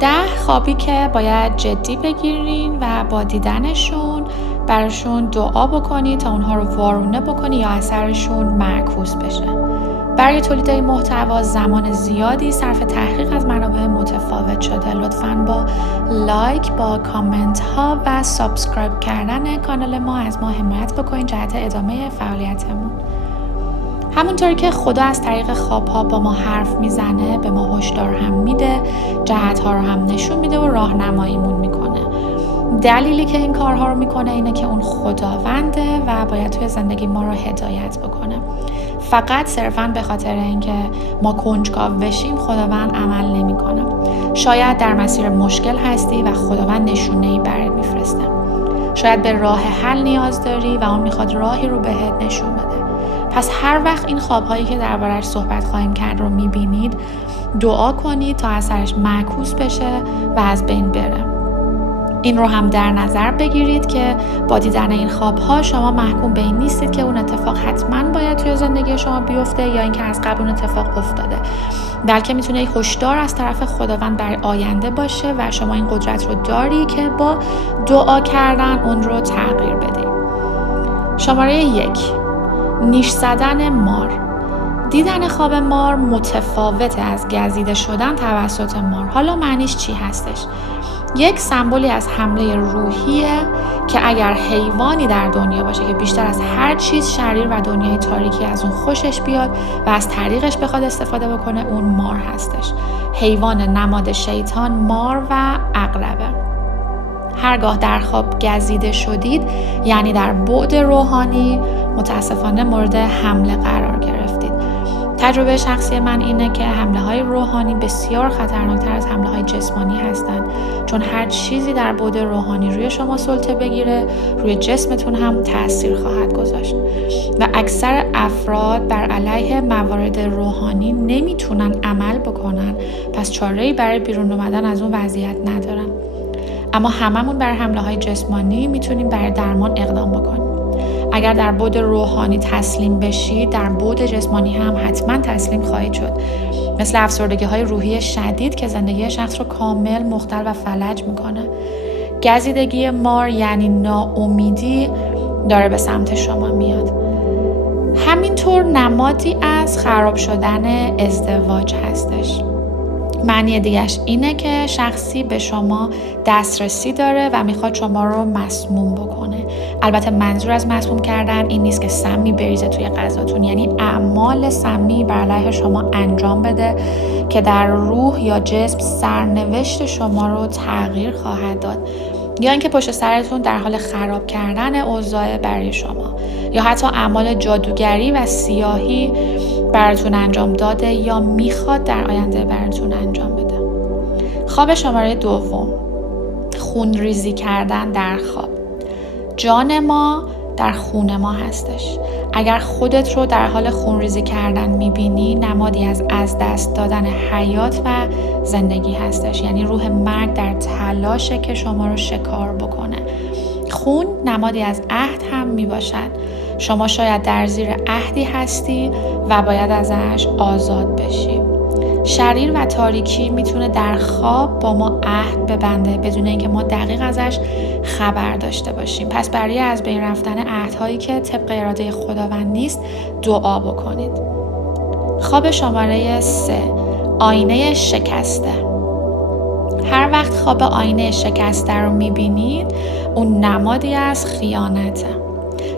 10 خوابی که باید جدی بگیرین و با دیدنشون براشون دعا بکنید تا اونها رو وارونه بکنی یا اثرشون معکوس بشه. برای تولید این محتوا زمان زیادی صرف تحقیق از منابع متفاوت شده. لطفاً با لایک، با کامنت ها و سابسکرایب کردن کانال ما از ما حمایت بکنید جهت ادامه فعالیتمون. همونطوری که خدا از طریق خواب‌ها با ما حرف میزنه، به ما هشدار هم میده، جهت‌ها رو هم نشون میده و راهنماییمون میکنه. دلیلی که این کارها رو میکنه اینه که اون خداونده و باید توی زندگی ما رو هدایت بکنه. فقط صرفاً به خاطر اینکه ما کنجکاو بشیم خداوند عمل نمیکنه. شاید در مسیر مشکل هستی و خداوند نشونه‌ای برات میفرسته. شاید به راه حل نیاز داری و اون میخواد راهی رو بهت نشون بده. پس هر وقت این خواب‌هایی که درباره‌اش صحبت خواهیم کرد رو می‌بینید، دعا کنید تا اثرش معکوس بشه و از بین بره. این رو هم در نظر بگیرید که با دیدن این خواب‌ها شما محکوم به این نیستید که اون اتفاق حتماً باید توی زندگی شما بیفته یا اینکه از قبل اون اتفاق افتاده. بلکه میتونه یک هشدار از طرف خداوند برای آینده باشه و شما این قدرت رو داری که با دعا کردن اون رو تغییر بدی. شماره 1. نیش زدن مار. دیدن خواب مار متفاوته از گزیده شدن توسط مار. حالا معنیش چی هستش؟ یک سمبولی از حمله روحیه که اگر حیوانی در دنیا باشه که بیشتر از هر چیز شریر و دنیای تاریکی از اون خوشش بیاد و از طریقش بخواد استفاده بکنه، اون مار هستش. حیوان نماد شیطان مار و عقربه. هرگاه در خواب گزیده شدید یعنی در بعد روحانی متاسفانه مورد حمله قرار گرفتید. تجربه شخصی من اینه که حمله های روحانی بسیار خطرناکتر از حمله های جسمانی هستند، چون هر چیزی در بعد روحانی روی شما سلطه بگیره روی جسمتون هم تأثیر خواهد گذاشت و اکثر افراد بر علیه موارد روحانی نمیتونن عمل بکنن، پس چاره‌ای برای بیرون اومدن از اون وضعیت ندارن. اما هممون بر حمله های جسمانی میتونیم برای درمان اقدام بکنیم. اگر در بعد روحانی تسلیم بشید، در بعد جسمانی هم حتما تسلیم خواهید شد. مثل افسردگی های روحی شدید که زندگی شخص رو کامل مختل و فلج میکنه. گزیدگی مار یعنی ناامیدی داره به سمت شما میاد. همینطور نمادی از خراب شدن ازدواج هستش. معنی دیگهش اینه که شخصی به شما دسترسی داره و میخواد شما رو مسموم بکنه. البته منظور از مسموم کردن این نیست که سمی بریزه توی غذاتون، یعنی اعمال سمی بر علیه شما انجام بده که در روح یا جسم سرنوشت شما رو تغییر خواهد داد، یا اینکه پشت سرتون در حال خراب کردن اوضاع برای شما، یا حتی اعمال جادوگری و سیاهی براتون انجام داده یا میخواد در آینده براتون انجام بده. خواب شماره 2. خون ریزی کردن در خواب. جان ما در خون ما هستش. اگر خودت رو در حال خون ریزی کردن میبینی، نمادی از دست دادن حیات و زندگی هستش، یعنی روح مرگ در تلاشه که شما رو شکار بکنه. خون نمادی از عهد هم میباشد. شما شاید در زیر عهدی هستی و باید ازش آزاد بشی. شریر و تاریکی میتونه در خواب با ما عهد ببنده بدون اینکه ما دقیق ازش خبر داشته باشیم. پس برای از بین رفتن عهدهایی که طبق اراده خداوند نیست دعا بکنید. خواب شماره 3. آینه شکسته. هر وقت خواب آینه شکسته رو میبینید، اون نمادی از خیانته.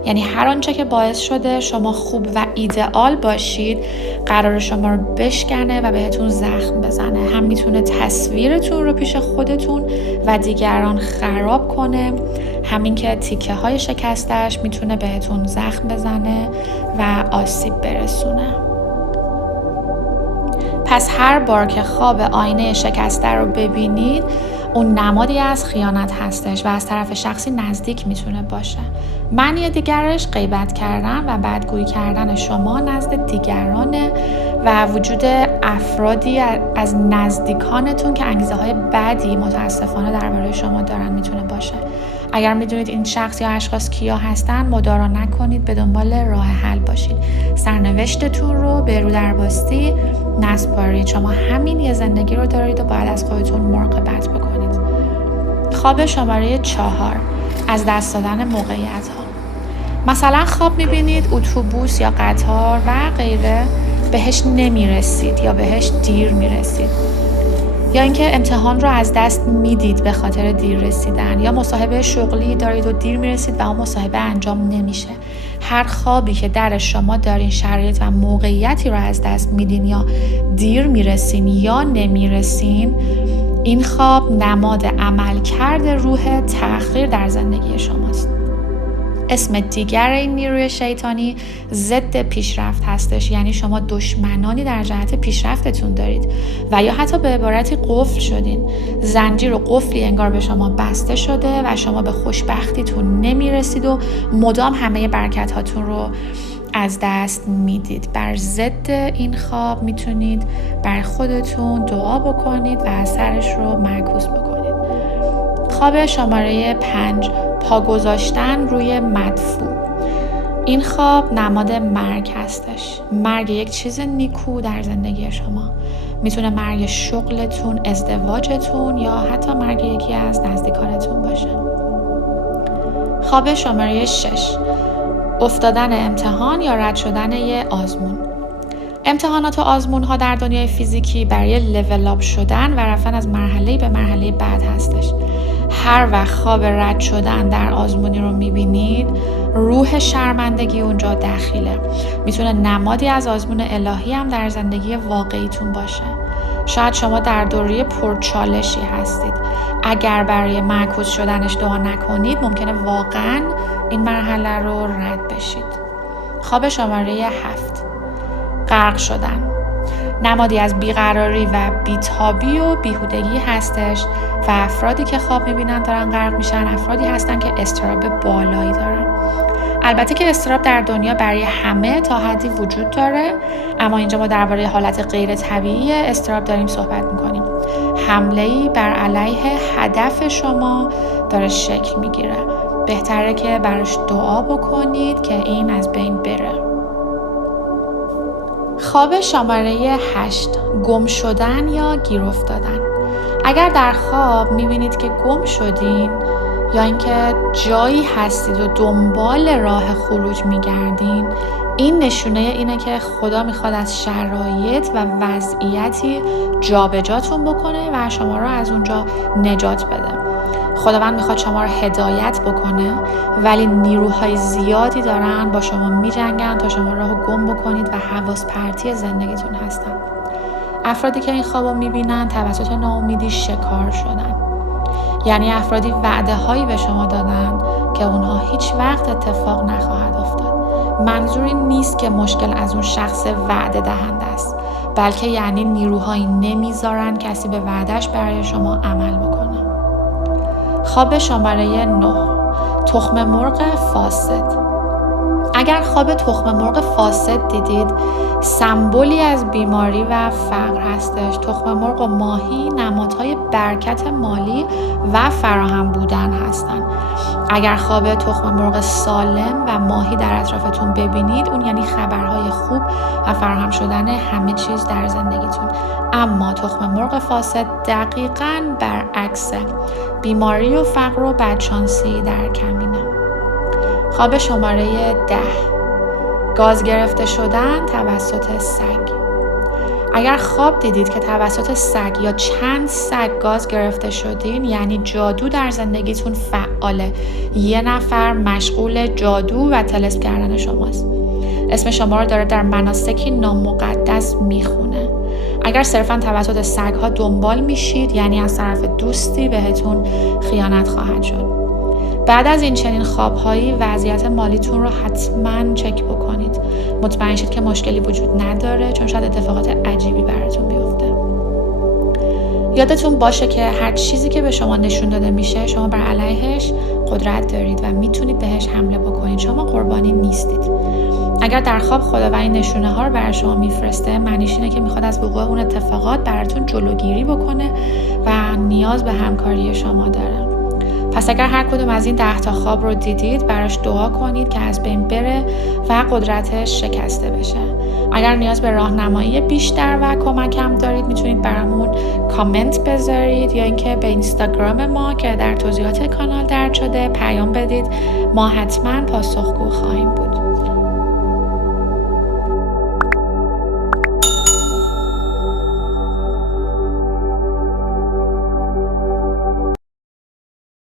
یعنی هر آنچه که باعث شده شما خوب و ایدئال باشید قرار شما رو بشکنه و بهتون زخم بزنه. هم میتونه تصویرتون رو پیش خودتون و دیگران خراب کنه، همین که تیکه های شکستش میتونه بهتون زخم بزنه و آسیب برسونه. پس هر بار که خواب آینه شکسته رو ببینید، اون نمادی از خیانت هستش و از طرف شخصی نزدیک میتونه باشه. معنی دیگرش غیبت کردن و بدگویی کردن شما نزد دیگرانه و وجود افرادی از نزدیکانتون که انگیزه های بدی متاسفانه درباره شما دارن میتونه باشه. اگر میدونید این شخص یا اشخاص کیا هستن، مدارا نکنید، به دنبال راه حل باشید. سرنوشتتون رو به رو درباستی نسپارید. شما همین یه زندگی رو دارید و باید از خودتون مراقبت بکنید. خواب شماره 4، از دست دادن موقعیت ها. مثلا خواب میبینید اتوبوس یا قطار و غیره بهش نمیرسید یا بهش دیر میرسید، یا اینکه امتحان رو از دست میدید به خاطر دیر رسیدن، یا مصاحبه شغلی دارید و دیر میرسید و اون مصاحبه انجام نمیشه. هر خوابی که در شما دارین شرایط و موقعیتی رو از دست میدین یا دیر میرسین یا نمیرسین، این خواب نماد عملکرد روح تأخیر در زندگی شماست. اسم دیگر این نیروی شیطانی ضد پیشرفت هستش، یعنی شما دشمنانی در جهت پیشرفتتون دارید و یا حتی به عبارتی قفل شدین. زنجیر و قفلی انگار به شما بسته شده و شما به خوشبختیتون نمیرسید و مدام همه برکت هاتون رو از دست میدید. بر ضد این خواب میتونید بر خودتون دعا بکنید و اثرش رو معکوس بکنید. خواب شماره 5، پا گذاشتن روی مدفوع. این خواب نماد مرگ هستش. مرگ یک چیز نیکو در زندگی شما. میتونه مرگ شغلتون، ازدواجتون یا حتی مرگ یکی از نزدیکانتون باشه. خواب شماره 6، افتادن امتحان یا رد شدن یه آزمون. امتحانات و آزمون ها در دنیای فیزیکی برای لول اپ شدن و رفتن از مرحله به مرحله بعد هستش. هر وقت خواب رد شدن در آزمونی رو میبینید، روح شرمندگی اونجا دخیله. میتونه نمادی از آزمون الهی هم در زندگی واقعیتون باشه. شاید شما در دوره پرچالشی هستید. اگر برای معکوس شدنش دعا نکنید، ممکنه واقعا این مرحله رو رد بشید. خواب شماره 7، غرق شدن. نمادی از بیقراری و بیتابی و بیهودگی هستش و افرادی که خواب میبینن دارن غرق میشن افرادی هستن که اضطراب بالایی دارن. البته که اضطراب در دنیا برای همه تا حدی وجود داره، اما اینجا ما درباره حالت غیر طبیعی اضطراب داریم صحبت میکنیم. حمله‌ای بر علیه هدف شما داره شکل میگیره. بهتره که براش دعا بکنید که این از بین بره. خواب شماره 8، گم شدن یا گیر افتادن. اگر در خواب میبینید که گم شدین یا اینکه جایی هستید و دنبال راه خروج میگردین، این نشونه اینه که خدا میخواد از شرایط و وضعیتی جابجاتون بکنه و شما رو از اونجا نجات بده. خداوند میخواد شما رو هدایت بکنه، ولی نیروهای زیادی دارن با شما میجنگن تا شما رو گم بکنید و حواس پرتی زندگیتون هستن. افرادی که این خواب رو میبینن توسط ناامیدی شکار شدن. یعنی افرادی وعده هایی به شما دادن که اونها هیچ وقت اتفاق نخواهد افتاد. منظور این نیست که مشکل از اون شخص وعده دهنده است، بلکه یعنی نیروهایی نمیذارن کسی به وعدش برای شما عمل بکنه. خواب شماره 9، تخم مرغ فاسد. اگر خواب تخم مرغ فاسد دیدید، سمبولی از بیماری و فقر هستش. تخم مرغ و ماهی نمادهای برکت مالی و فراهم بودن هستند. اگر خواب تخم مرغ سالم و ماهی در اطرافتون ببینید، اون یعنی خبرهای خوب و فراهم شدن همه چیز در زندگیتون. اما تخم مرغ فاسد دقیقاً برعکسه. بیماری و فقر و بدشانسی در کمینه. خواب شماره 10، گاز گرفته شدن توسط سگ. اگر خواب دیدید که توسط سگ یا چند سگ گاز گرفته شدین، یعنی جادو در زندگیتون فعاله. یه نفر مشغول جادو و طلسم کردن شماست. اسم شما رو داره در مناسکی نامقدس میخونه. اگر صرفاً توسط سگ‌ها دنبال میشید، یعنی از طرف دوستی بهتون خیانت خواهد شد. بعد از این چنین خواب‌هایی وضعیت مالیتون رو حتماً چک بکنید. مطمئن شید که مشکلی وجود نداره، چون شاید اتفاقات عجیبی براتون بیفته. یادتون باشه که هر چیزی که به شما نشون داده میشه، شما بر علیهش قدرت دارید و میتونید بهش حمله بکنید. شما قربانی نیستید. اگر در خواب خداوند این نشونه ها رو برای شما میفرسته، معنیش اینه که میخواد از وقوع اون اتفاقات براتون جلوگیری بکنه و نیاز به همکاری شما داره. پس اگر هر کدوم از این 10 تا خواب رو دیدید براش دعا کنید که از بین بره و قدرتش شکسته بشه. اگر نیاز به راهنمایی بیشتر و کمکم دارید میتونید برامون کامنت بذارید یا اینکه به اینستاگرام ما که در توضیحات کانال درج شده پیام بدید. ما حتما پاسخگو خواهیم بود.